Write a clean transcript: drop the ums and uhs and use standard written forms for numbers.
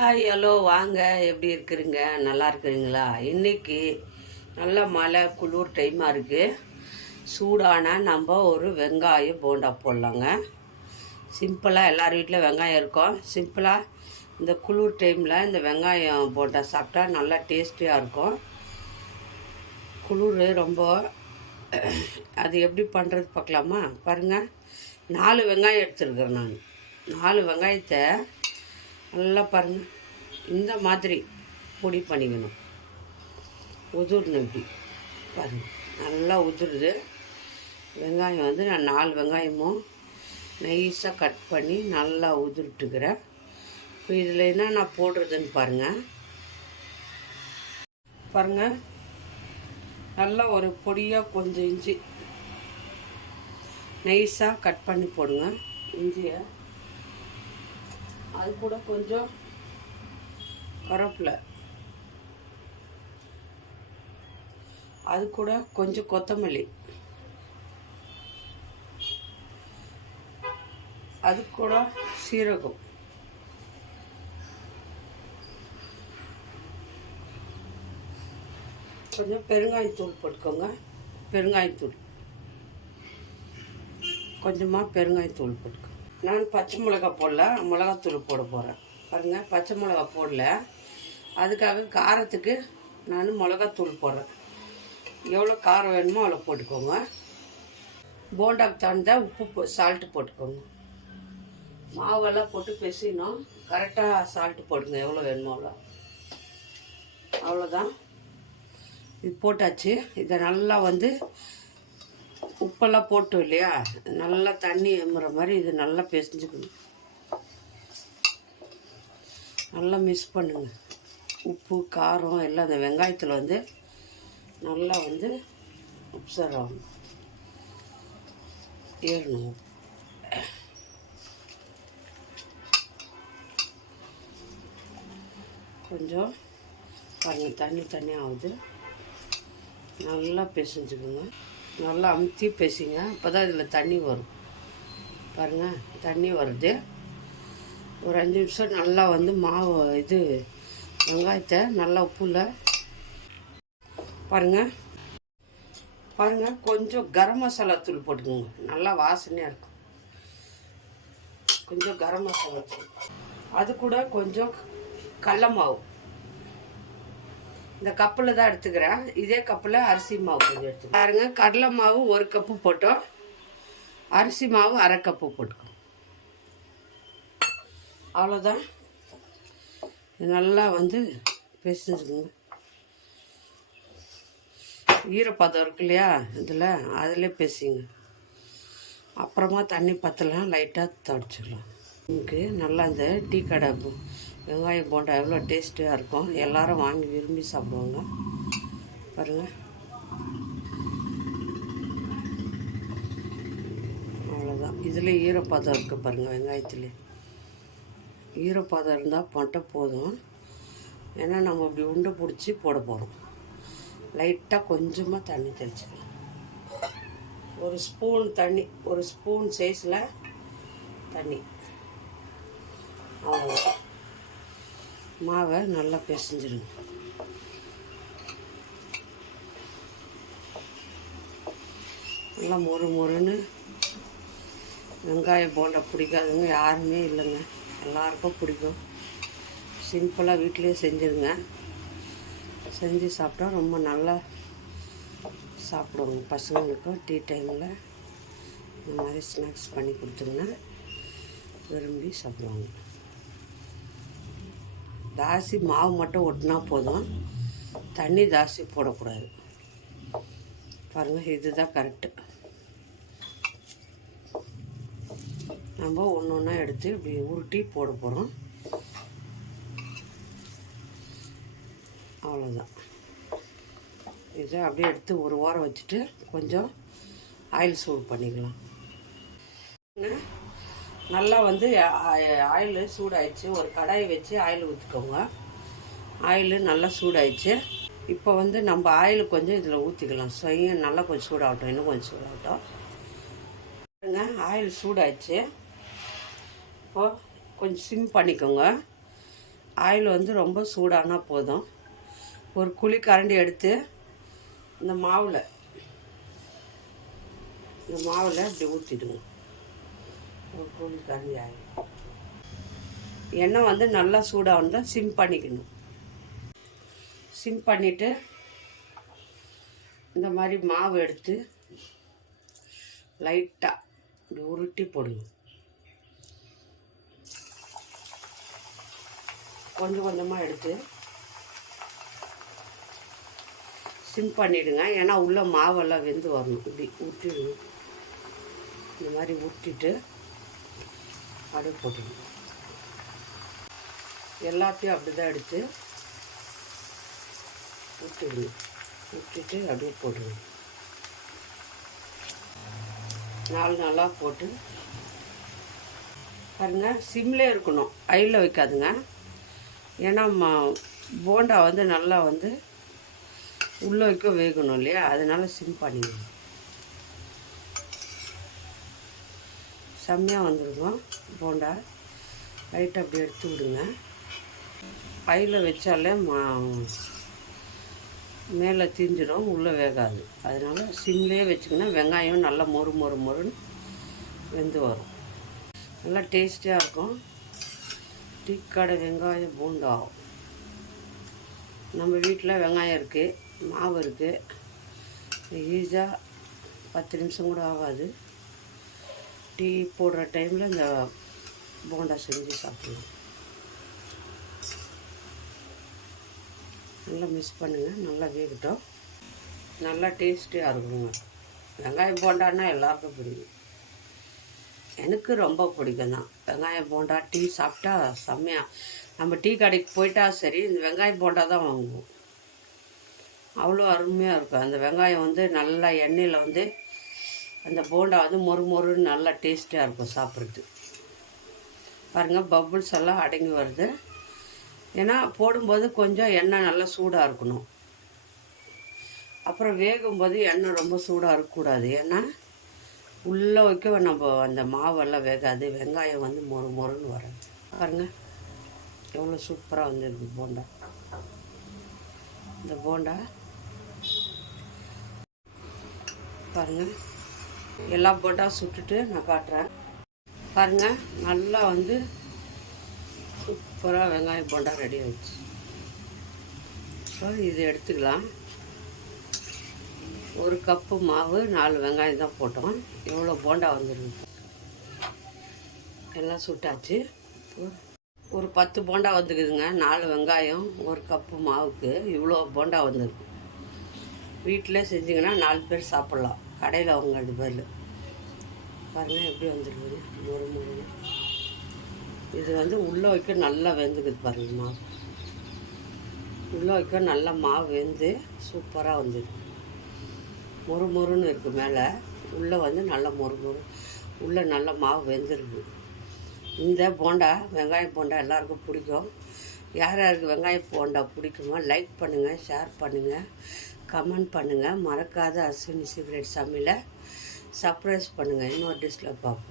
Hi hello வாங்க, எப்படி இருக்கிறீங்க? நல்லா இருக்கிறீங்களா? இன்றைக்கி நல்ல மழை குளிர் டைமாக இருக்குது. சூடான நம்ம ஒரு வெங்காய போண்டா போடலாங்க. சிம்பிளாக எல்லார் வீட்டில் வெங்காயம் இருக்கும். சிம்பிளாக இந்த குளிர் டைமில் இந்த வெங்காயம் போண்டா சாப்பிட்டா நல்லா டேஸ்டியாக இருக்கும். குளிர் ரொம்ப அது எப்படி பண்ணுறது பார்க்கலாமா? பாருங்கள், 4 வெங்காயம் எடுத்துருக்கிறேன் நான். 4 வெங்காயத்தை நல்லா பாருங்கள், இந்த மாதிரி பொடி பண்ணிக்கணும். உதிரணும் இப்படி பாருங்கள், நல்லா உதிருது. வெங்காயம் வந்து நான் 4 வெங்காயமும் நைஸாக கட் பண்ணி நல்லா உதிர்ட்டுக்கிறேன். இப்போ இதில் என்ன நான் போடுறதுன்னு பாருங்கள், நல்லா ஒரு பொடியாக கொஞ்சம் இஞ்சி நைஸாக கட் பண்ணி போடுங்க. இஞ்சியை அது கூட கொஞ்சம் கருவேப்பிலை, அது கூட கொஞ்சம் கொத்தமல்லி, அது கூட சீரகம், கொஞ்சம் பெருங்காயத்தூள் போட்டுக்கோங்க. பெருங்காயத்தூள் கொஞ்சமாக பெருங்காயத்தூள் போட்டுக்கோங்க. நான் பச்சை மிளகா போடல, மிளகாத்தூள் போட போகிறேன். பாருங்கள், பச்சை மிளகா போடல, அதுக்காக காரத்துக்கு நான் மிளகாத்தூள் போடுறேன். எவ்வளோ காரம் வேணுமோ அவ்வளோ போட்டுக்கோங்க. போண்டாக்கு தகுந்த உப்பு சால்ட்டு போட்டுக்கோங்க. மாவெல்லாம் போட்டு பெசினோம், கரெக்டாக சால்ட்டு போடுங்க, எவ்வளோ வேணுமோ அவ்வளோ. அவ்வளோதான், இது போட்டாச்சு. இதை நல்லா வந்து உப்பெல்லாம் போட்டோம் இல்லையா, நல்லா தண்ணி எம்முற மாதிரி இது நல்லா பிசைஞ்சுக்கணும். நல்லா மிக்ஸ் பண்ணுங்க. உப்பு காரம் எல்லாம் அந்த வெங்காயத்தில் வந்து நல்லா வந்து உப்சர் ஆகணும், ஏறணும். கொஞ்சம் பாருங்கள், தண்ணி ஆகுது. நல்லா பிசைஞ்சுக்குங்க, நல்லா அமுத்தி பேசிங்க. அப்போ தான் இதில் தண்ணி வரும். பாருங்கள், தண்ணி வருது. ஒரு 5 நிமிஷம் நல்லா வந்து மாவு இது வெங்காயத்தை நல்லா உப்புல பாருங்கள். கொஞ்சம் கரம் மசாலா தூள் போட்டுக்கோங்க, நல்லா வாசனையாக இருக்கும். கொஞ்சம் கரம் மசாலா தூள், அது கூட கொஞ்சம் கடல மாவு. இந்த கப்பில் தான் எடுத்துக்கிறேன். இதே கப்பில் அரிசி மாவு கொஞ்சம் எடுத்துக்கிறேன். பாருங்க, கடலை மாவு 1 கப்பு போட்டோம், அரிசி மாவு 1/2 கப்பு போட்டுக்கோம். அவ்வளோதான். நல்லா வந்து பிசைஞ்சுக்கோங்க. ஈரப்பதம் இருக்கு இல்லையா இதில், அதில் பிசைங்க. அப்புறமா தண்ணி பற்றலாம், லைட்டாக துடைச்சிக்கலாம். எனக்கு நல்லா இந்த டீ கடை வெங்காயம் போண்டா எவ்வளோ டேஸ்ட்டாக இருக்கும். எல்லோரும் வாங்கி விரும்பி சாப்பிடுவாங்க. பாருங்கள், அவ்வளோதான். இதில் ஈரப்பதம் இருக்குது பாருங்கள், வெங்காயத்தில் ஈரப்பதம் இருந்தால் மட்டும் போதும். ஏன்னா நம்ம இப்படி உண்டை பிடிச்சி போட போகிறோம். லைட்டாக கொஞ்சமாக தண்ணி தெளிச்சிக்கலாம். 1 ஸ்பூன் தண்ணி, 1 ஸ்பூன் சைஸில் தண்ணி. அவ்வளோதான். மாவை நல்லா பிசைஞ்சிருங்க. நல்லா மொறுன்னு. வெங்காயம் போண்டா பிடிக்காதுங்க யாருமே இல்லைங்க, எல்லாருக்கும் பிடிக்கும். சிம்பிளாக வீட்டிலே செஞ்சுருங்க. செஞ்சு சாப்பிட்டா ரொம்ப நல்லா சாப்பிடுவாங்க. பசங்களுக்கும் டீ டைமில் இந்த மாதிரி ஸ்நாக்ஸ் பண்ணி கொடுத்துருங்க, விரும்பி சாப்பிடுவாங்க. தாசி மாவு மட்டும் ஒட்டினா போதும், தண்ணி தாசி போடக்கூடாது. பாருங்கள், இதுதான் கரெக்டு. நம்ம ஒன்று ஒன்றா எடுத்து இப்படி உருட்டி போட போகிறோம். அவ்வளோதான். இதை அப்படியே எடுத்து 1 வாரம் வச்சுட்டு கொஞ்சம் ஆயில் சூடு பண்ணிக்கலாம். நல்லா வந்து ஆயில் சூடாயிடுச்சு. ஒரு கடாயை வச்சு ஆயில் ஊற்றிக்கோங்க. ஆயில் நல்லா சூடாயிடுச்சு. இப்போ வந்து நம்ம ஆயில் கொஞ்சம் இதில் ஊற்றிக்கலாம். நல்லா கொஞ்சம் சூடாகட்டும், இன்னும் கொஞ்சம் சூடாகட்டும். ஆயில் சூடாயிடுச்சு. இப்போது கொஞ்சம் சிம் பண்ணிக்கோங்க. ஆயில் வந்து ரொம்ப சூடானா போதும். ஒரு குழி கரண்டி எடுத்து இந்த மாவில் இப்படி ஊற்றிடுங்க. ஒரு குழி கரண்டி ஆயில். எண்ணெய் வந்து நல்லா சூடாக வந்தால் சிம் பண்ணிக்கணும். சிம் பண்ணிவிட்டு இந்த மாதிரி மாவு எடுத்து லைட்டாக இப்படி உருட்டி போடுங்க. கொஞ்சம் கொஞ்சமாக எடுத்து சிம் பண்ணிவிடுங்க. ஏன்னா உள்ளே மாவெல்லாம் வெந்து வரணும். இப்படி ஊற்றிடுங்க. இந்த மாதிரி ஊற்றிட்டு அப்படியே போட்டுடுங்க. எல்லாத்தையும் அப்படி தான் எடுத்து ஊற்றிடுங்க. ஊற்றிட்டு அப்படியே போட்டுடுங்க. 4 நாளாக போட்டு பாருங்கள். சிம்லேயே இருக்கணும், ஹையில் வைக்காதுங்க. ஏன்னா போண்டா வந்து நல்லா வந்து உள்ளே வைக்க வேகணும் இல்லையா, அதனால் சிம் பண்ணிடுங்க. செம்மையாக வந்துருக்கும் போண்டா. லைட்டாக அப்படி எடுத்து விடுங்க. ஹையில் வச்சாலே மேலே தீஞ்சிடும், உள்ளே வேகாது. அதனால் சிம்லேயே வச்சிங்கன்னா வெங்காயம் நல்லா மொறுன்னு வெந்து வரும். நல்லா டேஸ்டியாக இருக்கும். டீ கடை வெங்காய போண்டா. நம்ம வீட்டில் வெங்காயம் இருக்குது, மாவு இருக்குது. ஈஸியாக 10 நிமிஷம் கூட ஆகாது. டீ போடுற டைமில் இந்த போண்டா செஞ்சு சாப்பிடலாம். நல்லா மிக்ஸ் பண்ணுங்கள். நல்லா வேகட்டும். நல்லா டேஸ்டியாக இருக்குங்க. வெங்காயம் போண்டான்னா எல்லாருக்கும் பிடிக்கும். எனக்கு ரொம்ப பிடிக்கும் தான் வெங்காயம் போண்டா. டீ சாப்பிட்டா செம்மையாக. நம்ம டீ கடைக்கு போயிட்டா சரி, இந்த வெங்காயம் போண்டா தான் வாங்குவோம். அவ்வளோ அருமையாக இருக்கும். அந்த வெங்காயம் வந்து நல்லா எண்ணெயில் வந்து அந்த போண்டா வந்து மொறுன்னு நல்லா டேஸ்டியாக இருக்கும் சாப்பிட்றது. பாருங்கள், பபுள்ஸ் எல்லாம் அடங்கி வருது. ஏன்னா போடும்போது கொஞ்சம் எண்ணெய் நல்லா சூடாக இருக்கணும். அப்புறம் வேகும்போது எண்ணெய் ரொம்ப சூடாக இருக்கக்கூடாது. ஏன்னா உள்ளே வைக்க நம்ம அந்த மாவெல்லாம் வேகாது. வெங்காயம் வந்து மொறுன்னு வராது. பாருங்கள் எவ்வளோ சூப்பராக வந்துருக்கு போண்டா. இந்த போண்டா பாருங்கள். எல்லா போண்டா சுட்டுட்டு நான் காட்டுறேன். பாருங்கள், நல்லா வந்து சூப்பராக வெங்காய போண்டா ரெடி ஆகிடுச்சு. ஸோ இது எடுத்துக்கலாம். 1 கப்பு மாவு, 4 வெங்காயம் தான் போட்டோம். எவ்வளோ போண்டா வந்துருக்கு. எல்லாம் சுட்டாச்சு. ஒரு 10 போண்டா வந்துக்குதுங்க. 4 வெங்காயம் 1 கப்பு மாவுக்கு இவ்வளோ போண்டா வந்துருக்கு. வீட்டிலே செஞ்சிங்கன்னா 4 பேர் சாப்பிட்லாம். கடையில் அவங்க 2 பேர். பாருங்கள் எப்படி வந்துருக்குது மொறு. இது வந்து உள்ளே வைக்க நல்லா வெந்துக்குது. பாருங்கள், மாவு உள்ளே வைக்க நல்லா மாவு வெந்து சூப்பராக வந்துருக்கு. மொறுன்னு இருக்குது மேலே. உள்ளே வந்து நல்லா மொறு. உள்ளே நல்லா மாவு வெந்துருக்கு. இந்த போண்டா வெங்காய போண்டா எல்லாருக்கும் பிடிக்கும். யாருக்கு வெங்காய போண்டா பிடிக்குமோ லைக் பண்ணுங்கள், ஷேர் பண்ணுங்கள், கமெண்ட் பண்ணுங்கள். மறக்காத அஸ்வினி சீக்ரெட் சமையலை சப்ஸ்கிரைப் பண்ணுங்கள். இன்னொரு டிஷ்ஷில் பார்ப்போம்.